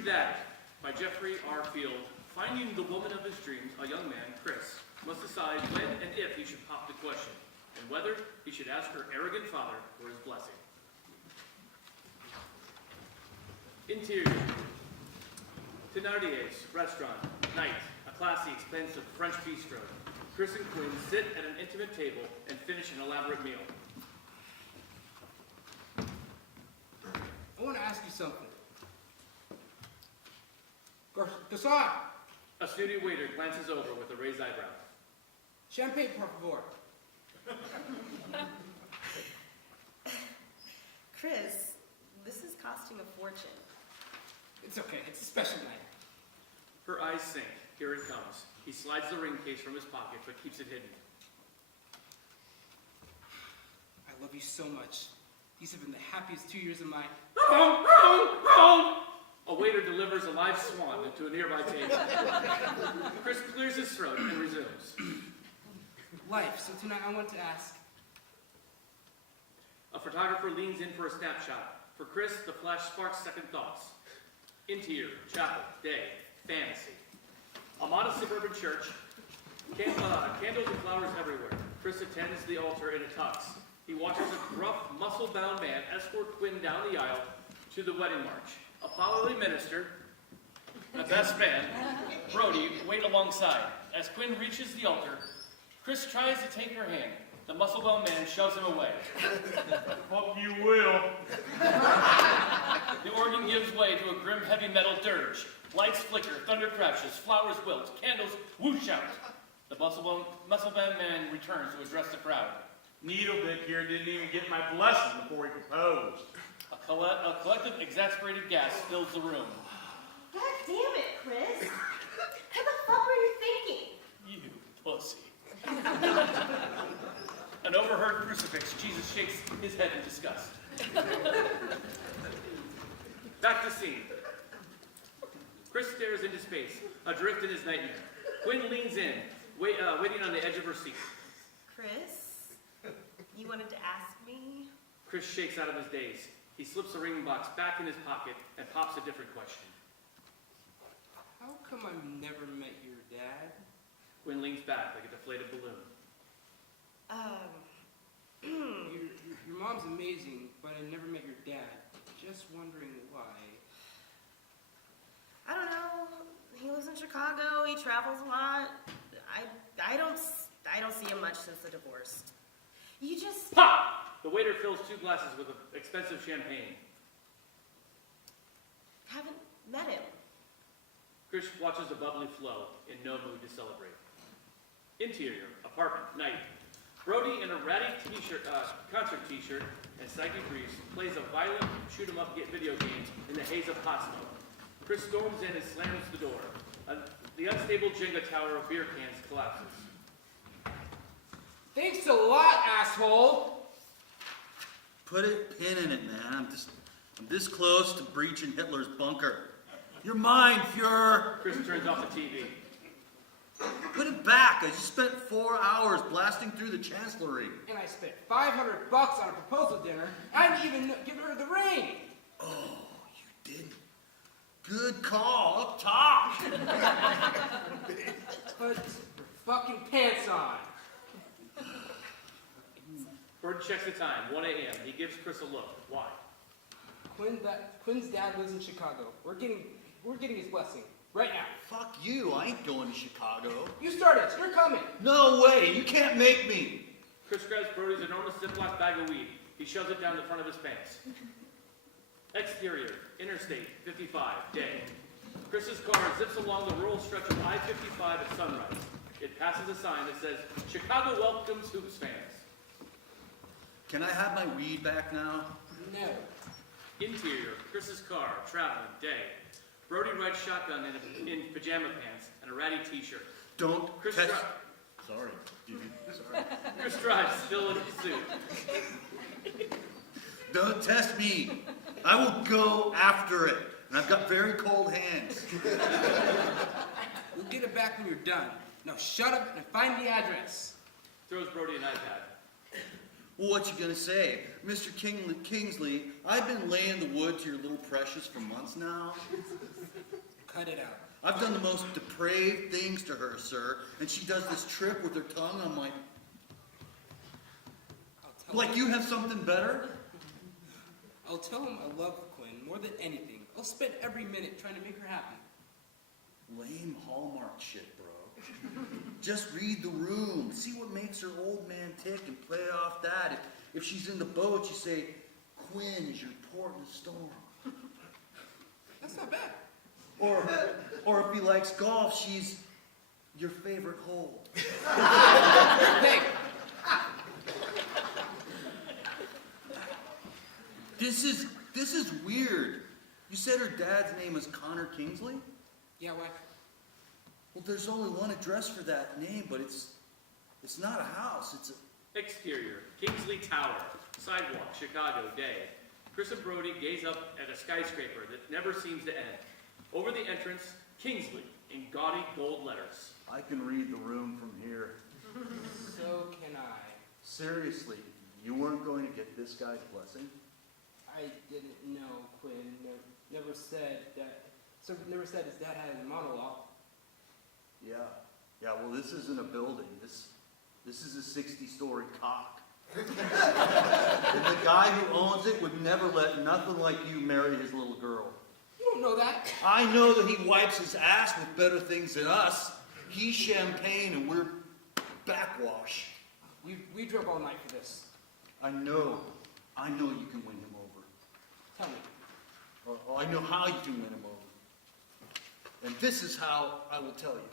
True That by Jeffrey R. Field. Finding the woman of his dreams, a young man, Chris, must decide when and if he should pop the question, and whether he should ask her arrogant father for his blessing. Interior. Thénardier's restaurant, night, a classy, expensive French bistro. Chris and Quinn sit at an intimate table and finish an elaborate meal. I want to ask you something. Garçon! A snooty waiter glances over with a raised eyebrow. Champagne, por favor. Chris, this is costing a fortune. It's okay. It's a special night. Her eyes sink. Here it comes. He slides the ring case from his pocket, but keeps it hidden. I love you so much. These have been the happiest 2 years of my... A waiter delivers a live swan into a nearby table. Chris clears his throat and resumes. Life. So tonight I want to ask... A photographer leans in for a snapshot. For Chris, the flash sparks second thoughts. Interior, chapel, day, fantasy. A modest suburban church. Candles and flowers everywhere. Chris attends the altar in a tux. He watches a gruff, muscle-bound man escort Quinn down the aisle to the wedding march. A fatherly minister, a best man, Brody, wait alongside. As Quinn reaches the altar, Chris tries to take her hand. The muscle-bound man shoves him away. Fuck you will. The organ gives way to a grim heavy metal dirge. Lights flicker, thunder crashes, flowers wilt, candles whoosh out. The muscle-bound man returns to address the crowd. Needledick here didn't even get my blessing before he proposed. A collective exasperated gasp fills the room. God damn it, Chris. What the fuck were you thinking? You pussy. An overheard crucifix, Jesus shakes his head in disgust. Back to scene. Chris stares into space, adrift in his nightmare. Quinn leans in, waiting on the edge of her seat. Chris, you wanted to ask me? Chris shakes out of his daze. He slips the ring box back in his pocket and pops a different question. How come I've never met your dad? Quinn leans back like a deflated balloon. Your mom's amazing, but I never met your dad. Just wondering why. I don't know. He lives in Chicago. He travels a lot. I don't see him much since the divorce. You just... Ha! The waiter fills 2 glasses with expensive champagne. haven't met him. Chris watches the bubbly flow, in no mood to celebrate. Interior, apartment, night. Brody in a ratty concert t-shirt and Psyche Grease plays a violent shoot-'em-up video game in the haze of hot smoke. Chris storms in and slams the door. The unstable Jenga tower of beer cans collapses. Thanks a lot, asshole! Put a pin in it, man. I'm this close to breaching Hitler's bunker. You're mine, Fuhrer! Chris turns off the TV. Put it back. I just spent 4 hours blasting through the chancellery. And I spent $500 on a proposal dinner. I didn't even give her the ring! Oh, you didn't. Good call, up top. Put your fucking pants on. Bird checks the time, 1 a.m. He gives Chris a look. Why? Quinn's dad lives in Chicago. We're getting his blessing. Right now. Fuck you. I ain't going to Chicago. You started. You're coming. No way. You can't make me. Chris grabs Brody's enormous Ziploc bag of weed. He shoves it down the front of his pants. Exterior, Interstate 55, day. Chris's car zips along the rural stretch of I-55 at sunrise. It passes a sign that says, Chicago welcomes Hoops fans. Can I have my weed back now? No. Interior, Chris's car, traveling, day. Brody rides shotgun in pajama pants and a ratty t-shirt. Don't Chris test... Sorry, dude. Sorry. Chris drives, still in his suit. Don't test me. I will go after it. And I've got very cold hands. We'll get it back when you're done. Now shut up and find the address. Throws Brody an iPad. Well, what you gonna say? Mr. Kingsley, I've been laying the wood to your little precious for months now. Cut it out. I've done the most depraved things to her, sir, and she does this trick with her tongue on my... I'll tell Like him, you have something better? I'll tell him I love Quinn more than anything. I'll spend every minute trying to make her happy. Lame Hallmark shit, bro. Just read the room. See what makes her old man tick and play off that. If she's in the boat, you say, Quinn is your port in the storm. That's not bad. Or if he likes golf, she's your favorite hole. Hey, This is weird. You said her dad's name is Connor Kingsley? yeah, why? Well, there's only one address for that name, but it's not a house. It's a... Exterior, Kingsley Tower. Sidewalk, Chicago, day. Chris and Brody gaze up at a skyscraper that never seems to end. Over the entrance, Kingsley, in gaudy gold letters. I can read the room from here. So can I. Seriously, you weren't going to get this guy's blessing? I didn't know Quinn never said that. So never said his dad had a monologue. Yeah. Yeah, well, this isn't a building. This is a 60-story cock. And the guy who owns it would never let nothing like you marry his little girl. You don't know that. I know that he wipes his ass with better things than us. He's champagne and we're backwash. We drove all night for this. I know you can win him over. Tell me. Well, I know how you can win him over. And this is how I will tell you.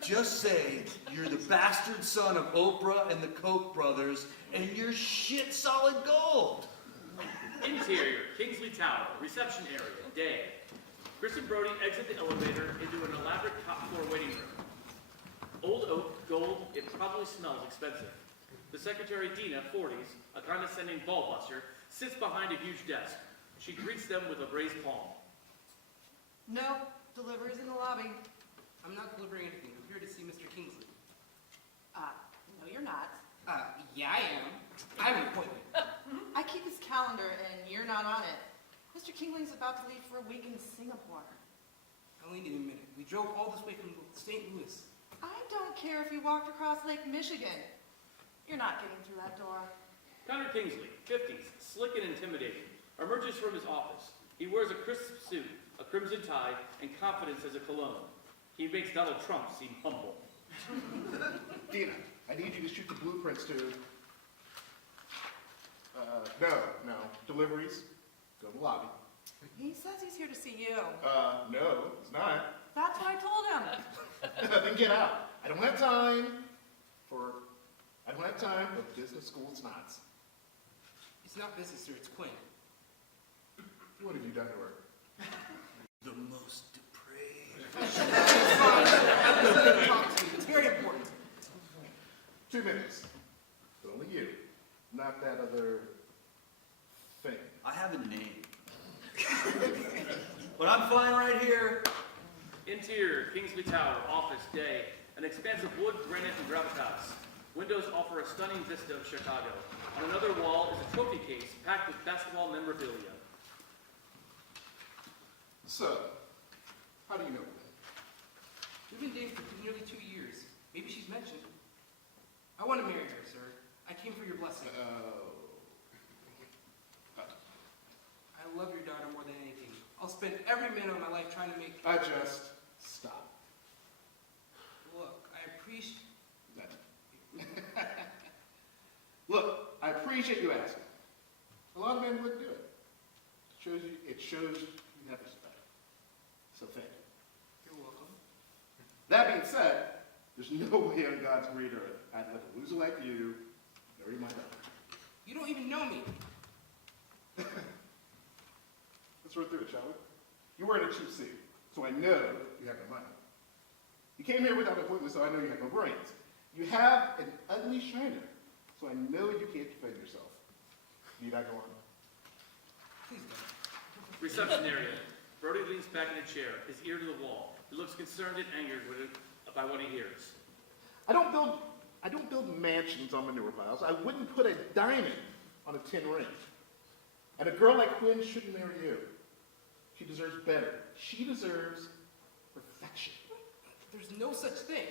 Just say you're the bastard son of Oprah and the Koch brothers, and you're shit solid gold. Interior, Kingsley Tower, reception area, day. Chris and Brody exit the elevator into an elaborate top-floor waiting room. Old oak, gold, it probably smells expensive. The secretary, Dina, 40s, a condescending ballbuster, sits behind a huge desk. She greets them with a raised palm. No, delivery's in the lobby. I'm not delivering anything. I'm here to see Mr. Kingsley. No you're not. Yeah, I am. I have an appointment. I keep his calendar and you're not on it. Mr. Kingsley's about to leave for a week in Singapore. I only need a minute. We drove all this way from St. Louis. I don't care if you walked across Lake Michigan. You're not getting through that door. Connor Kingsley, 50s, slick and intimidating, emerges from his office. He wears a crisp suit, a crimson tie, and confidence as a cologne. He makes Donald Trump seem humble. Dina, I need you to shoot the blueprints to... No. Deliveries. Go to the lobby. He says he's here to see you. No, it's not. That's what I told him. Then get out. I don't have time for business school snots. It's not business, sir. It's Quinn. What have you done to her? The most depraved. I was going to talk to you. It's very important. 2 minutes. But only you. Not that other thing. I have a name. But I'm fine right here. Interior, Kingsley Tower, office, day. An expanse of wood, granite, and gravitas. Windows offer a stunning vista of Chicago. On another wall is a trophy case packed with basketball memorabilia. So, how do you know that? We've been dating for nearly 2 years. Maybe she's mentioned. I want to marry her, sir. I came for your blessing. I love your daughter more than anything. I'll spend every minute of my life trying to make... I just stop. Look, I appreciate... Look, I appreciate you asking. A lot of men wouldn't do it. It shows you have respect. So thank you. You're welcome. That being said, there's no way on God's green earth I'd let a loser like you marry my daughter. You don't even know me. Let's run through it, shall we? You're wearing a cheap suit, so I know you have no money. You came here without an appointment, so I know you have no brains. You have an ugly shiner, so I know you can't defend yourself. Need I go on? Please don't. Reception area. Brody leans back in a chair, his ear to the wall. He looks concerned and angered by what he hears. I don't build I don't build mansions on manure piles. I wouldn't put a diamond on a tin ring. And a girl like Quinn shouldn't marry you. She deserves better. She deserves perfection. There's no such thing.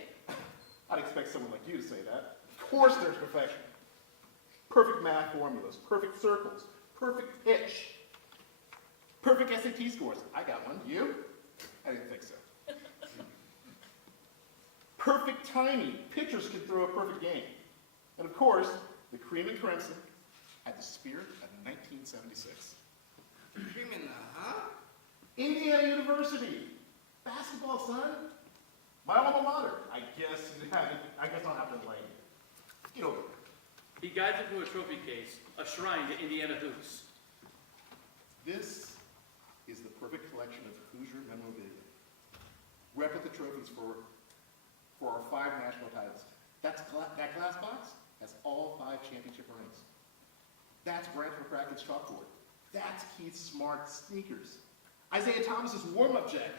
I'd expect someone like you to say that. Of course there's perfection. Perfect math formulas, perfect circles, perfect pitch, perfect SAT scores. I got one. You? I didn't think so. Perfect timing. Pitchers can throw a perfect game. And of course, the cream and crimson had the spirit of 1976. Cream in the, huh? Indiana University. Basketball, son. My alma mater. I guess I'll have to enlighten you. Get over it. He guides him to a trophy case, a shrine to Indiana hoops. This is the perfect collection of Hoosier memorabilia. Replica trophies for our 5 national titles. That glass box has all 5 championship rings. That's Brant McCracken's chalkboard. That's Keith Smart's sneakers. Isaiah Thomas's warm-up jacket.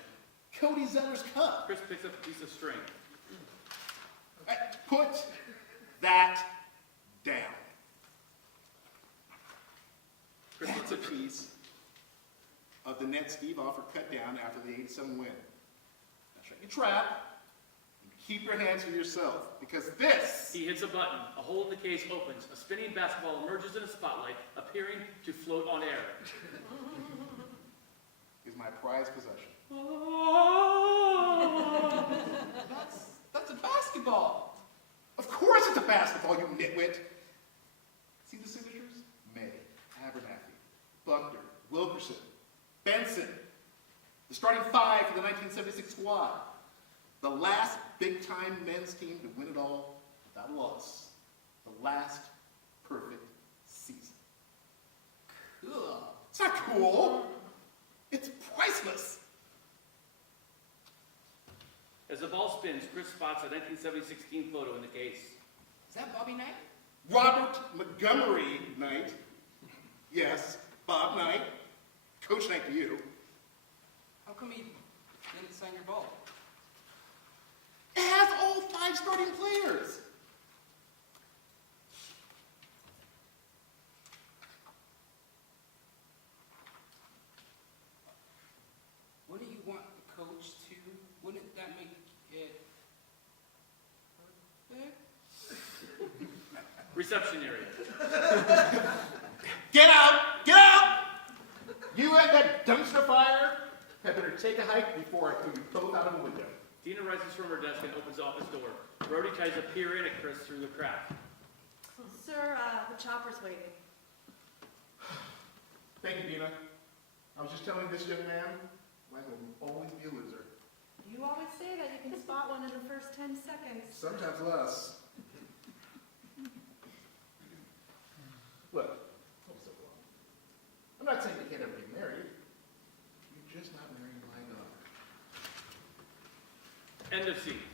Cody Zeller's cup. Chris picks up a piece of string. Put that down. Chris That's a looks at- piece of the net Steve Offer cut down after the 87 win. Now shut your trap and keep your hands to yourself, because this He hits a button. A hole in the case opens. A spinning basketball emerges in a spotlight, appearing to float on air. is my prized possession. That's a basketball. Of course it's a basketball, you nitwit. See the signatures? May, Abernathy, Buckner, Wilkerson, Benson. The starting 5 for the 1976 squad. The last big-time men's team to win it all without a loss. The last perfect season. Cool. It's not cool. It's priceless. As the ball spins, Chris spots a 1976 team photo in the case. Is that Bobby Knight? Robert Montgomery Knight. Yes, Bob Knight. Coach Knight to you. How come he didn't sign your ball? It has all 5 starting players. Wouldn't you want the coach to? Wouldn't that make it perfect? Reception area. Get out! Get out! You and that dumpster fire had better take a hike before I throw you both out of the window. Dina rises from her desk and opens the office door. Brody tries to peer in at Chris through the crack. Sir, the chopper's waiting. Thank you, Dina. I was just telling this young man, life will always be a loser. You always say that you can spot one in the first 10 seconds. Sometimes less. Look, hold so long. I'm not saying you can't ever get married. You're just not marrying my daughter. End of scene.